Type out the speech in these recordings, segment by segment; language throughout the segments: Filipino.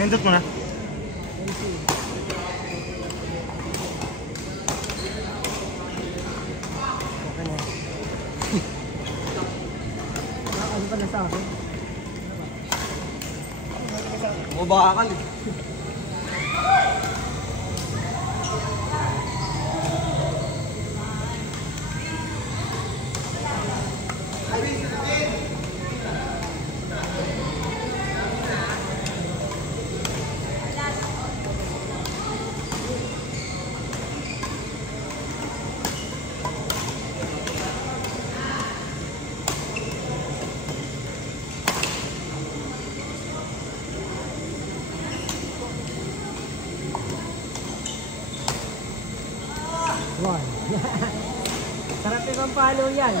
Pindot mo na. Okay na. Ano pa na sa akin? Mabakal eh. One. Sarap ibang palo yan.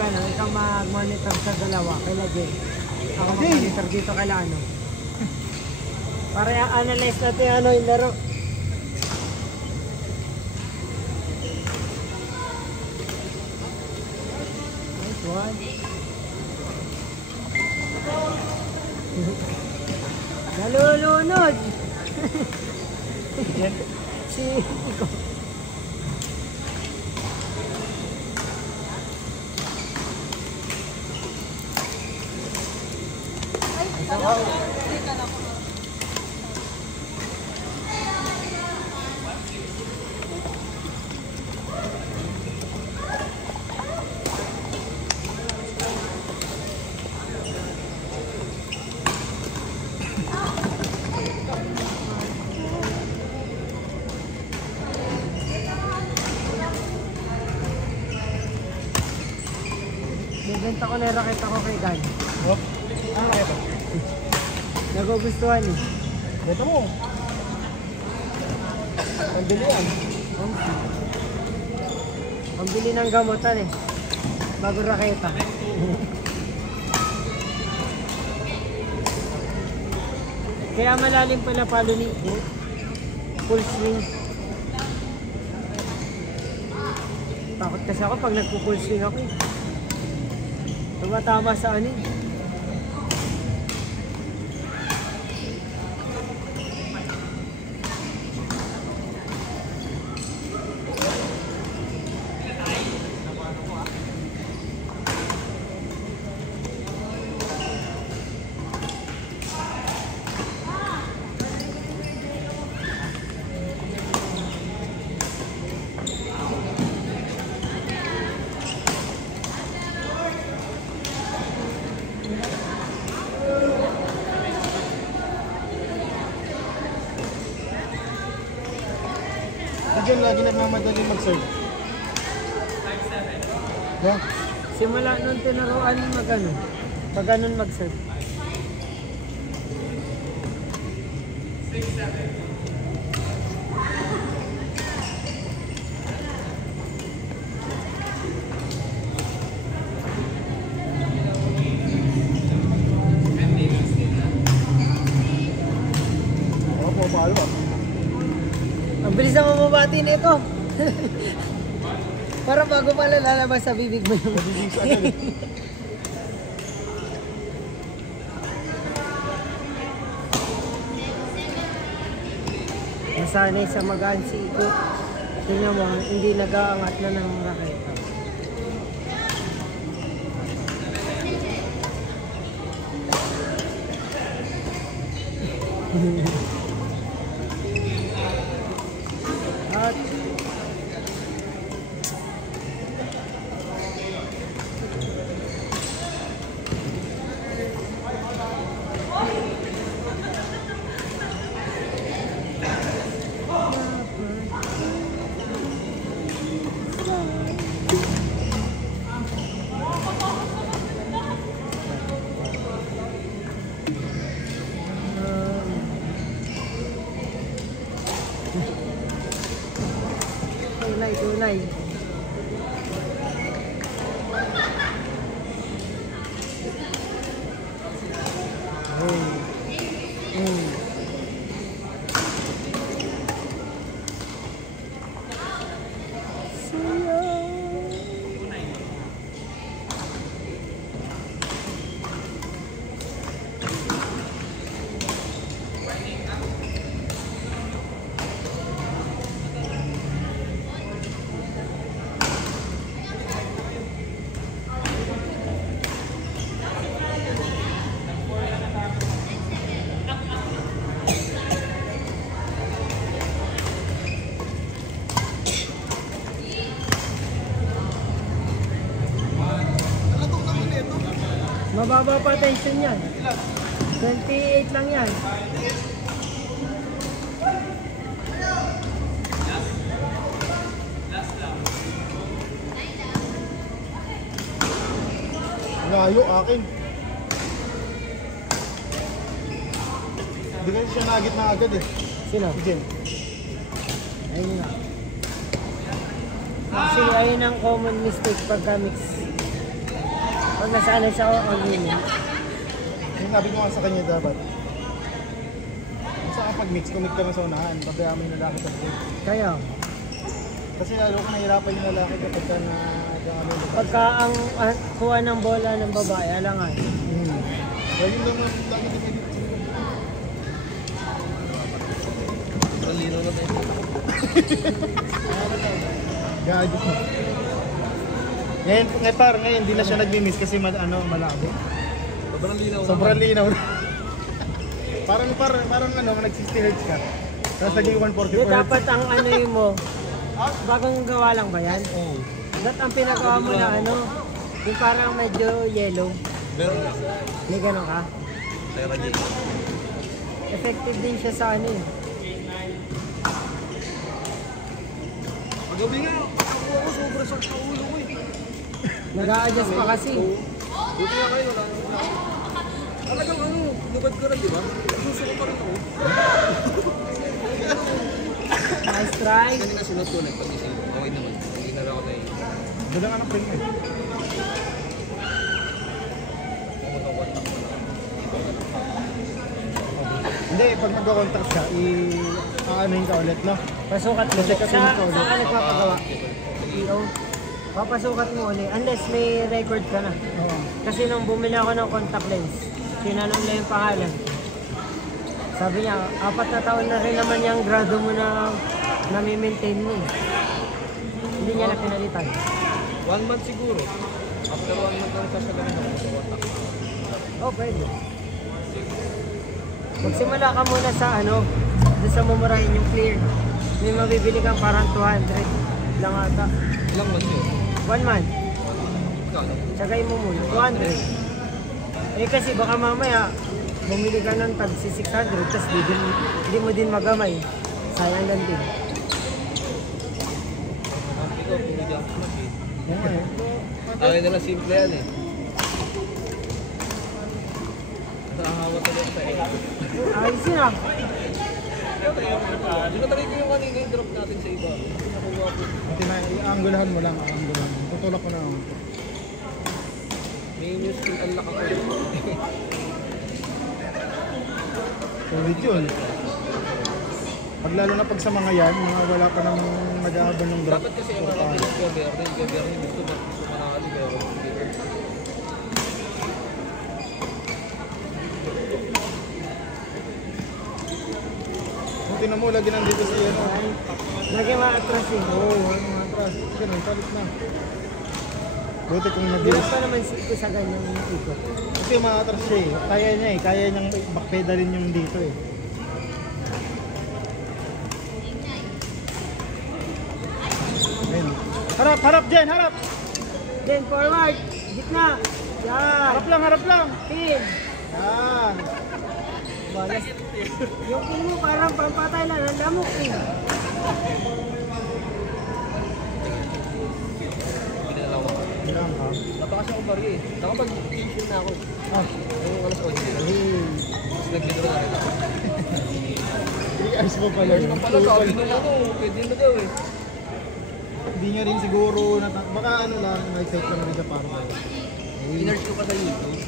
Ikaw mag-monitor sa dalawa, kaila Jay. Ako mag-monitor dito kaila ano. Para i-analyze natin ano yung laro. Nice one. Nalulunod! Si Iko. Bibenta ko na yung racket ako kay Dan. Oh? Ah, racket. Nagugustuhan eh. Benta mo. Pambili yan. Pambili ng gamutan eh. Bago raketa. Kaya malalim pala palo ni full swing. Takot kasi ako pag nagpo-full swing ako eh. Tumatama sa ano eh. lagi nagmamadali mag-serve. Yeah. Simula nung tinuruan mag-ano, pag ganun mag-serve. Paano ba? Ang bilis na mamabati nito. Para bago pala lalabas sa bibig mo yung Bibig sa agad eh. Nasanay sa magaan si Iko. Tingnan mo, hindi nag-aangat na ng raketa. At tunay. Mababa pa tension yan. 28 lang yan. Layo akin. Hindi kasi siya nagit na agad eh. Sino? Si Jen. Ayun nga. Actually, ayun ang common mistake pagka mix. Pag nasanay sa all-women. Yung sabi ko nga sa kanya dapat. Basta kapag mix, kumig ka na sa unahan. Pagkaya may lalaki sa break. Kaya, Kasi lalo ko nahirapan yung lalaki kapag ka na pagka ang kuha ng bola ng babae, alangan. Well, yun naman lagi din edit. Malino na tayo. Gadget mo. Ngayon parang ngayon hindi na siya nagmi-miss kasi malabo. Sobrang linaw na. parang nag-60 Hz ka. Tapos naging 144 Hz. Dapat ang mo, bagong gawa lang ba yan? Oo. Dapat ang pinagawa mo na yung parang medyo yellow. Meron na. May ganon ka? Tera niya. Effective din siya sa eh. Pag-gabi nga, ako sobrang sakit sa ulo ko eh. Nag-a-adjust pa kasi. Buti nga kayo, wala na. Talagang lubad ko rin, di ba? Susuko pa rin ako. Nice try. Kanina sunod ko nagpag-isip. Okay naman. Hindi na rin ako tayo. Dalang anak rin eh. Hindi, pag mag-contact ka, i-aanohin ka ulit, no? Pasukat mo. Check up Saan ka ulit. ka nagpapagawa? EO. Papasukat mo ulit. Unless may record ka na. Oo. Kasi nung bumili ako ng contact lens, sinanong na yung pangalan. Sabi niya, 4 na taon na rin naman yung grado mo na nami-maintain mo eh. Hindi niya na pinalitan. 1 month siguro. After 1 month lang siya ganun ako sa watak. Oh, pwede. Magsimula ka muna sa doon sa mumurahin yung clear. May mabibili kang parang 200 lang ata. Ilang months yun? 1 month. Kano? Tsagay mo muna, 200. Eh kasi baka mamaya, bumili ka ng tag si 600, tapos hindi mo din magamay. Sayang lang din. Akin nila simple yan eh. Nakahawa talaga sa akin. Ayos yun ah. Dinatry ko yung kanina yung drop natin sa iba. Nakuha ko. Iangulahan mo lang, angulahan. Tutulak ko na ako. May new skill unlock ako eh. Solid yun. Pag lalo na pag sa mga yan, mga wala pa nang nag-aabang ng drop. Dapat kasi yung mga gobyerno gusto manakali kaya ako. Tingnan mo, lagi nandito si ano. Lagi ma-atras eh. Oo, mga atras. Ganun, salit na. Buti kung Hirap nag-ilis. pa naman ko sa ganyang ikot. Kasi mga atras siya eh. Kaya niya eh. Kaya niyang backpedalin yung dito eh. Ayun. Harap, harap dyan, harap! Then forward. Gitna. Yan. Harap lang, harap lang! Pin. Yan! Balas. Yung pin mo parang pampatay lang. Ang lamok eh. Pinalaw ako. Yan ha. Napakas ako bari eh. Nakapag-tension na ako. Ah, Yung alas 8. Tapos nag-gidro na rin ako. 3 hours mo pala yun. Pala sabi nung ano, pwede na daw eh. Hindi niya rin siguro, baka ano lang, may take lang rin siya parang. Inerge ko pa sa YouTube.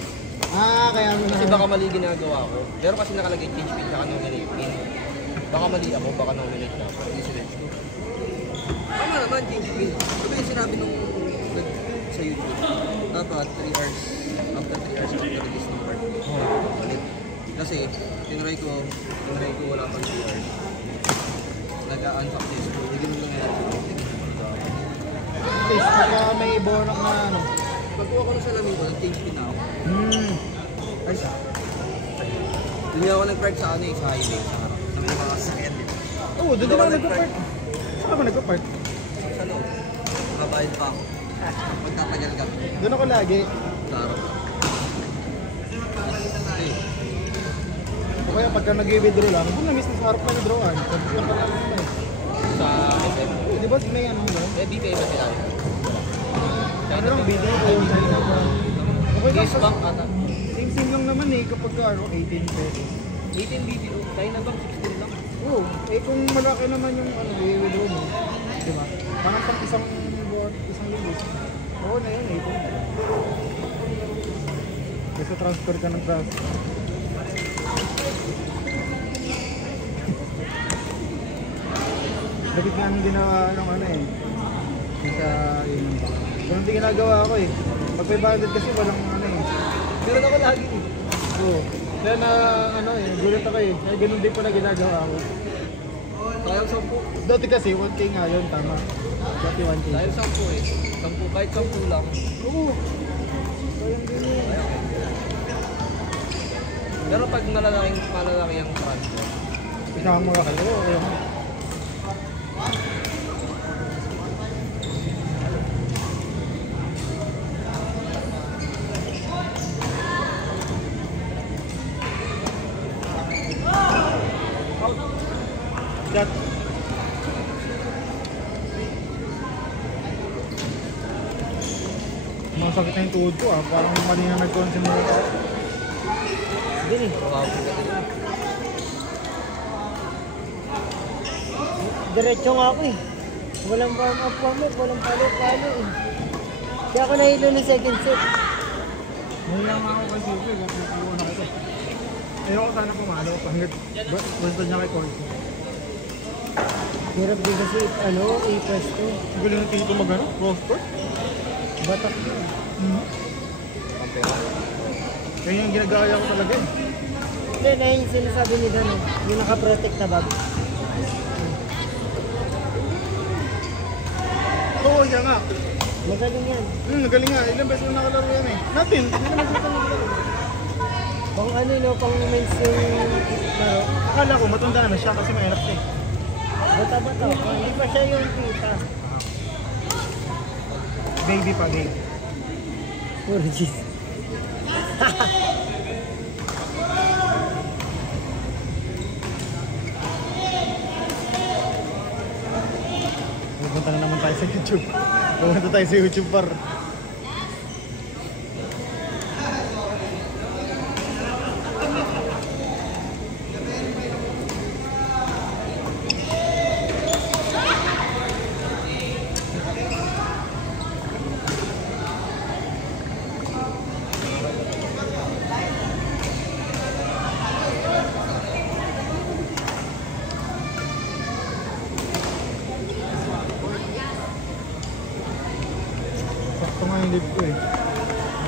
Ah, kaya mo Kasi baka mali ginagawa ko. Pero kasi nakalagay change pin saka nominate pin. Baka mali ako, baka nominate na ako. Hindi sinerge ko. Tama naman, change pin. Ito yung sinabi nung sa YouTube. Dapat 3 hours, after 3 hours after release ng part. Balik. Kasi, tinry ko wala pang 3 hours. Nag-unsuccessful. Hindi ganun lang yan. At least, baka may bonok na ano. Pagkuha ko ng salamin ko, nag-change pin na ako. Ay, sa. Doon ako nag-park sa ano eh, sa highway. Sa harap. Sa may mga sasakyan din. Oo, doon ako nagpa-park. Saan ako nagpa-park? Sa loob. Kabayad pa ako. Magtatagal kami. Doon ako lagi. Sa harap. O kaya pagka nag-withdraw lang, doon na mismo sa harap na withdrawal. Pag lang ka lang naman eh. Sa SM. Di ba may ano ba? Eh, BPA ba sila? Ano lang, video ko yung China ba? Okay lang, Yes, bank ata. same lang naman eh kapag ano, 18 pesos. 18 BPO. China bank, 16 lang. Oo, eh kung malaki naman yung ano, i-withdraw mo. Di ba? Parang pang isang buwan, isang linggo. Oo na yun, 18. Kasi transfer ka ng transfer. Dapat nga nung ginawa ng ano eh. Yung sa yun. Ganun din ginagawa ako eh. Pag may banded kasi walang ano eh. Meron ako lagi eh. Oo. Kaya na ano eh, gulat ako eh. Kaya ganun din pala ginagawa ko. Sayang 10. Dati kasi 1K nga yun, tama. Dati 1K. Sayang 10 eh. 10, kahit 10 lang. Oo. Sayang din yun. Pero pag malalaki ang transfer. Isama ka kayo. Ayun. Shot. Masakit na yung tuhod ko ah. Parang mali na nag-consume ako. Din eh. Diretso nga ako eh. Walang warm up, walang palo-palo eh. Kaya ako nahilo ng second set. Ngayon lang ako kay Super. Nakuha na kita. Ayoko sana pumalo. Hanggat basta niya kay Corso. Hirap din kasi ano, i-pwesto. Gulo ng tito mag-ano? Crosscourt? Batak yun. Kaya yung ginagaya ko talaga eh. Hindi, na yung sinasabi ni Dan eh. Yung nakaprotect na bag. Oo, yan nga. Magaling yan. Nagaling nga. Ilang beses na nakalaro yan eh. Natin, hindi naman siya nakalaro. Pang ano no, pang men's yung laro. Akala ko matanda na siya kasi may anak siya eh. Bata-bata. Hindi pa siya yung kita. Baby pa, baby. Puro cheese. Pupunta na naman tayo sa YouTube. Pupunta tayo sa YouTube par.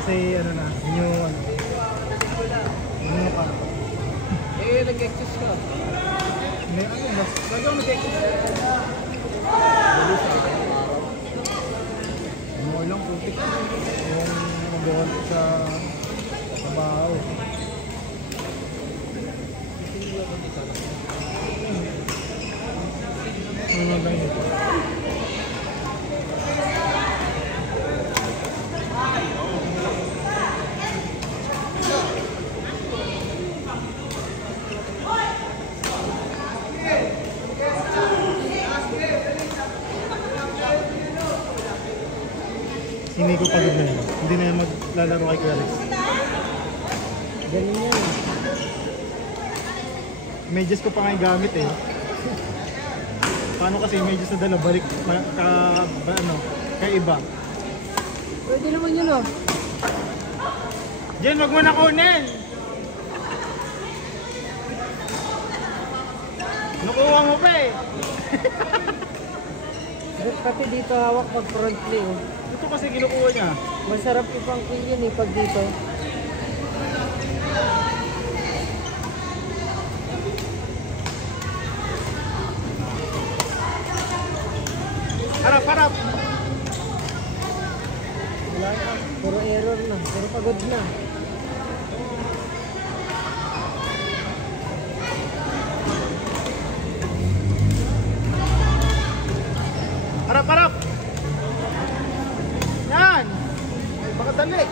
Kasi ano na, new ano. New car. Nag-excess ka. May ano, mas bago ako mag-exit. Ano lang, putik. Yung mag-on sa trabaho. Ano lang yun? Hindi ko pagod na yun. Hindi na yan maglalaro kay Kuya Alex. Ganun yan. Medyas ko pa nga yung gamit eh. Paano kasi medyas na dala balik kay iba. Pwede naman yun oh. Jen, wag mo na kunin! Nakuha mo pa eh. Pati dito hawak pag front play oh. Ito kasi kinukuha niya. Masarap ipang-kill yun eh pag dito. Harap, harap! Wala na. Puro error na. Puro pagod na. Harap, harap! Yan! Baka dali!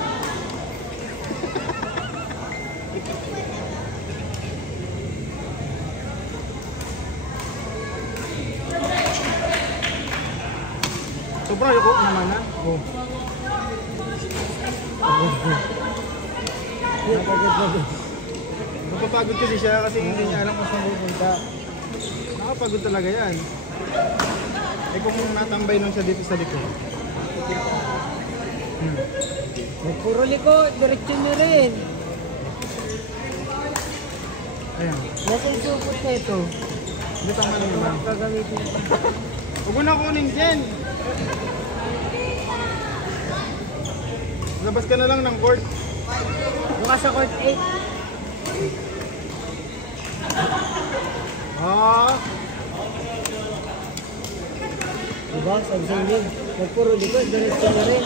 Sobra yung ko naman ha? Oo. Napagod-pagod. Napapagod kasi siya kasi hindi niya alam kung saan pupunta. Nakapagod talaga yan. Eh kung natambay nun siya dito sa likod. Puro likod. Diretso nyo rin. Ayan. Nasa yung supot na ito. Hindi tama lang naman. Gagamitin ito. Huwag mo na kunin dyan. Labas ka na lang ng court. Bukas sa court 8. Ah, Diba? Sabi sa inyo. Puro likod. Diretso nyo rin.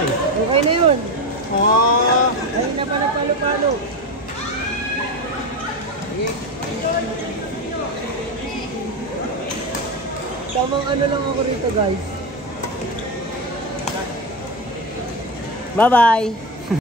patay. Okay na yun. Ah, Ayun na pa nagpalo-palo. Tamang ano lang ako rito guys. Bye-bye!